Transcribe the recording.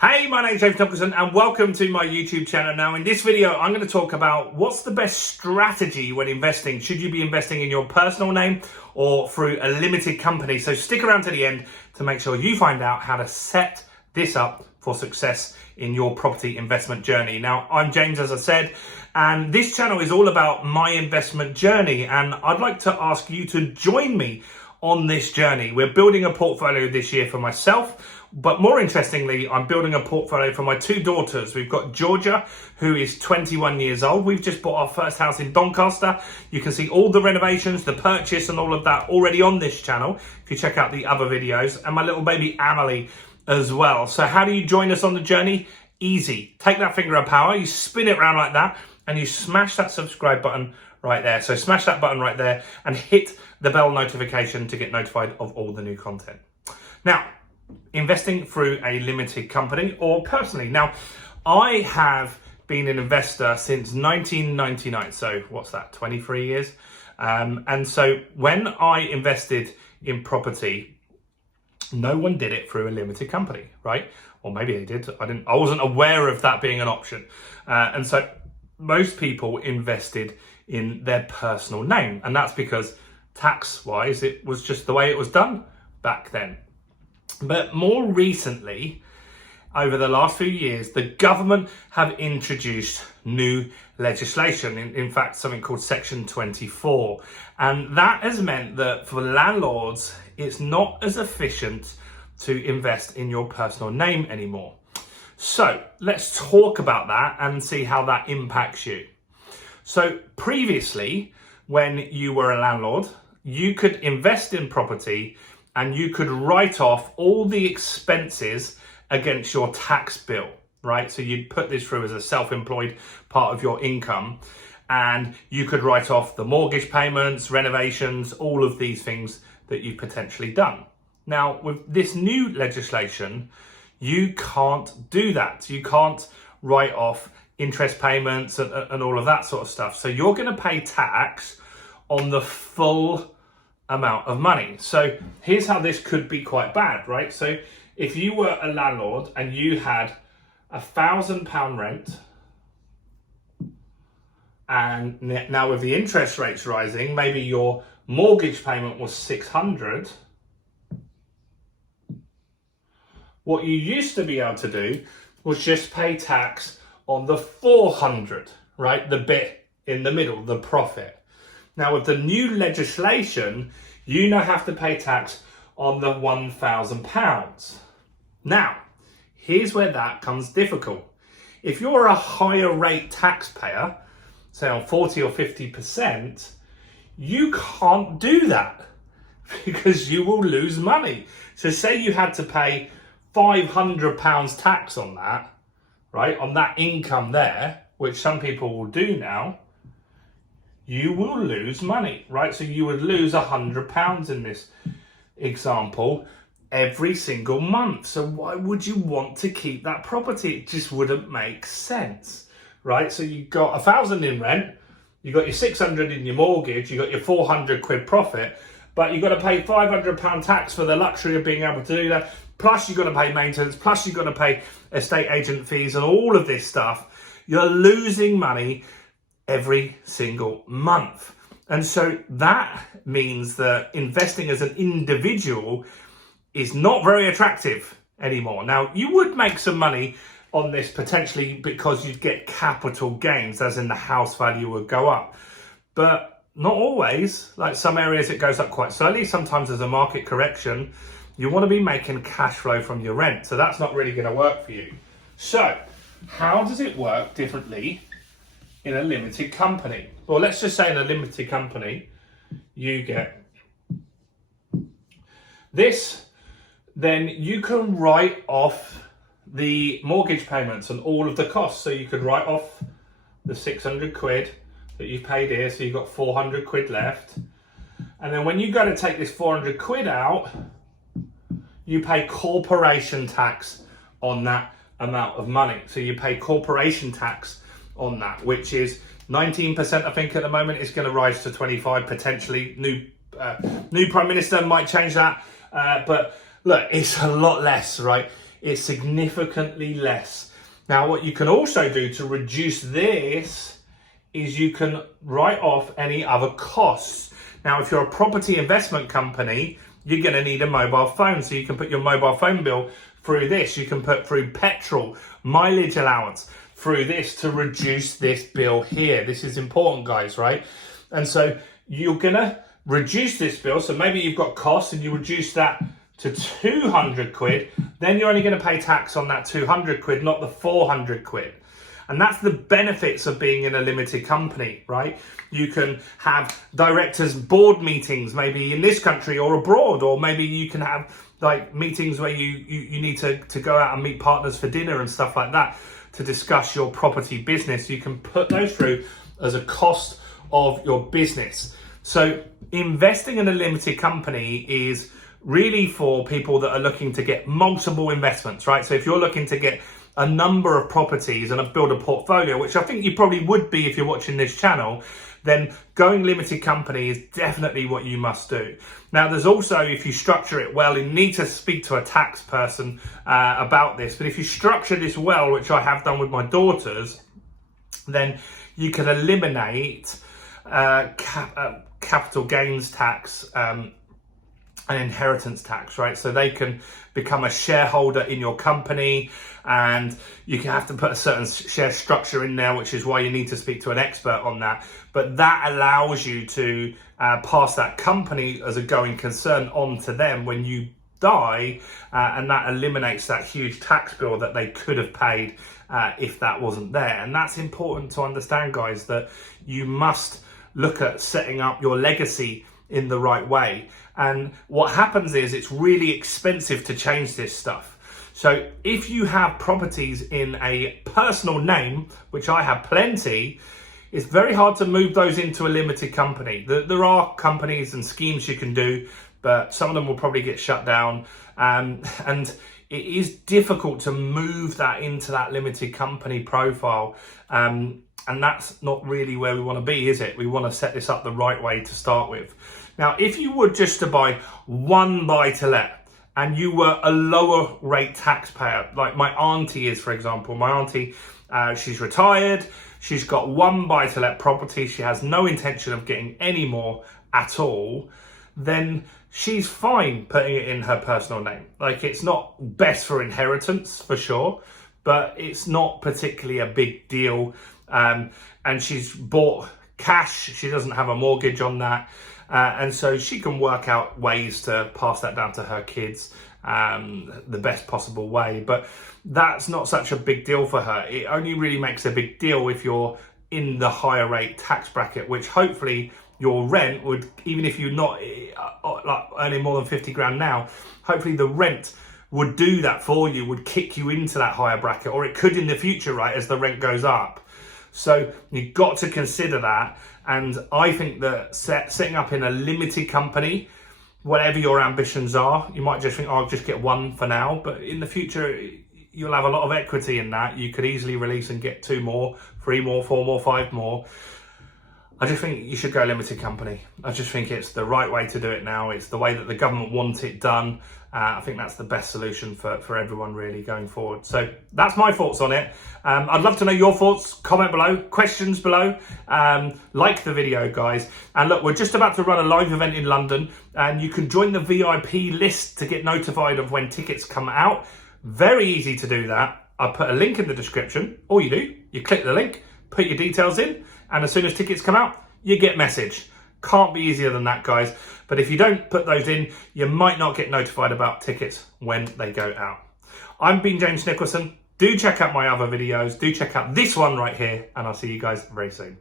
Hey, my name's James Tomkinson and welcome to my YouTube channel. Now in this video, I'm going to talk about what's the best strategy when investing. Should you be investing in your personal name or through a limited company? So stick around to the end to make sure you find out how to set this up for success in your property investment journey. Now, I'm James, as I said, and this channel is all about my investment journey. And I'd like to ask you to join me on this journey. We're building a portfolio this year for myself, but more interestingly, I'm building a portfolio for my two daughters. We've got Georgia, who is 21 years old. We've just bought our first house in Doncaster. You can see all the renovations, the purchase and all of that already on this channel, if you check out the other videos, and my little baby Amelie as well. So how do you join us on the journey? Easy. Take that finger of power, you spin it around like that, and you smash that subscribe button right there. So smash that button right there and hit the bell notification to get notified of all the new content. Now, investing through a limited company or personally. Now, I have been an investor since 1999. So what's that, 23 years? And so when I invested in property, no one did it through a limited company, right? Or maybe they did. I wasn't aware of that being an option. And so most people invested in their personal name. And that's because tax-wise, it was just the way it was done back then. But more recently, over the last few years, the government have introduced new legislation. In fact, something called Section 24. And that has meant that for landlords, it's not as efficient to invest in your personal name anymore. So let's talk about that and see how that impacts you. So previously, when you were a landlord, you could invest in property and you could write off all the expenses against your tax bill, right? So you'd put this through as a self-employed part of your income, and you could write off the mortgage payments, renovations, all of these things that you've potentially done. Now, with this new legislation, you can't do that. You can't write off interest payments and all of that sort of stuff. So you're going to pay tax on the full amount of money. So here's how this could be quite bad, right? So if you were a landlord and you had £1,000 rent, and now with the interest rates rising, maybe your mortgage payment was 600. What you used to be able to do was just pay tax on the 400, right? The bit in the middle, the profit. Now, with the new legislation, you now have to pay tax on the £1,000. Now, here's where that comes difficult. If you're a higher rate taxpayer, say on 40 or 50%, you can't do that because you will lose money. So say you had to pay £500 tax on that, right? On that income there, which some people will do now, you will lose money, right? So you would lose £100 in this example every single month. So why would you want to keep that property? It just wouldn't make sense, right? So you got 1,000 in rent, you got your 600 in your mortgage, you got your 400 quid profit, but you've got to pay £500 tax for the luxury of being able to do that. Plus you've got to pay maintenance, plus you've got to pay estate agent fees and all of this stuff. You're losing money every single month. And so that means that investing as an individual is not very attractive anymore. Now, you would make some money on this potentially because you'd get capital gains, as in the house value would go up. But not always. Like some areas it goes up quite slowly. Sometimes there's a market correction. You want to be making cash flow from your rent. So that's not really going to work for you. So how does it work differently in a limited company? Well, let's just say in a limited company, you get this, then you can write off the mortgage payments and all of the costs. So you could write off the 600 quid that you've paid here. So you've got 400 quid left. And then when you go to take this 400 quid out, you pay corporation tax on that amount of money. So you pay corporation tax on that, which is 19%, I think at the moment. It's going to rise to 25 potentially. New Prime Minister might change that. But look, it's a lot less, right? it's significantly less. Now, what you can also do to reduce this is you can write off any other costs. Now, if you're a property investment company, you're going to need a mobile phone. So you can put your mobile phone bill through this. You can put through petrol, mileage allowance through this to reduce this bill here. This is important, guys, right? And so you're going to reduce this bill. So maybe you've got costs and you reduce that to 200 quid. Then you're only going to pay tax on that 200 quid, not the 400 quid. And that's the benefits of being in a limited company, right? You can have directors' board meetings, maybe in this country or abroad, or maybe you can have like meetings where you need to go out and meet partners for dinner and stuff like that to discuss your property business. You can put those through as a cost of your business. So investing in a limited company is really for people that are looking to get multiple investments, right? So if you're looking to get a number of properties and build a portfolio, which I think you probably would be if you're watching this channel, then going limited company is definitely what you must do. Now, there's also, if you structure it well, you need to speak to a tax person about this, but if you structure this well, which I have done with my daughters, then you can eliminate capital gains tax and inheritance tax, right? So they can become a shareholder in your company, and you can have to put a certain share structure in there, which is why you need to speak to an expert on that. But that allows you to pass that company as a going concern on to them when you die, and that eliminates that huge tax bill that they could have paid if that wasn't there. And that's important to understand, guys, that you must look at setting up your legacy in the right way. And what happens is it's really expensive to change this stuff. So if you have properties in a personal name, which I have plenty, it's very hard to move those into a limited company. There are companies and schemes you can do, but some of them will probably get shut down. And it is difficult to move that into that limited company profile. And that's not really where we want to be, is it? We want to set this up the right way to start with. Now, if you were just to buy one buy-to-let and you were a lower rate taxpayer, like my auntie is, for example, my auntie, she's retired, she's got one buy-to-let property, she has no intention of getting any more at all, then she's fine putting it in her personal name. Like, it's not best for inheritance, for sure, but it's not particularly a big deal. And she's bought cash, she doesn't have a mortgage on that. And so she can work out ways to pass that down to her kids the best possible way. But that's not such a big deal for her. It only really makes a big deal if you're in the higher rate tax bracket, which hopefully your rent would, even if you're not like earning more than 50 grand now, hopefully the rent would do that for you, would kick you into that higher bracket, or it could in the future, right, as the rent goes up. So you've got to consider that. And I think that setting up in a limited company, whatever your ambitions are, you might just think, oh, I'll just get one for now. But in the future, you'll have a lot of equity in that. You could easily release and get 2 more, 3 more, 4 more, 5 more. I just think you should go limited company. I just think it's the right way to do it now. It's the way that the government wants it done. I think that's the best solution for everyone really going forward. So that's my thoughts on it. I'd love to know your thoughts. Comment below, questions below. Like the video, guys. And look, we're just about to run a live event in London, and you can join the VIP list to get notified of when tickets come out. Very easy to do that. I'll put a link in the description. All you do, you click the link, put your details in, and as soon as tickets come out, you get message. Can't be easier than that, guys. But if you don't put those in, you might not get notified about tickets when they go out. I've been James Nicholson. Do check out my other videos. Do check out this one right here, and I'll see you guys very soon.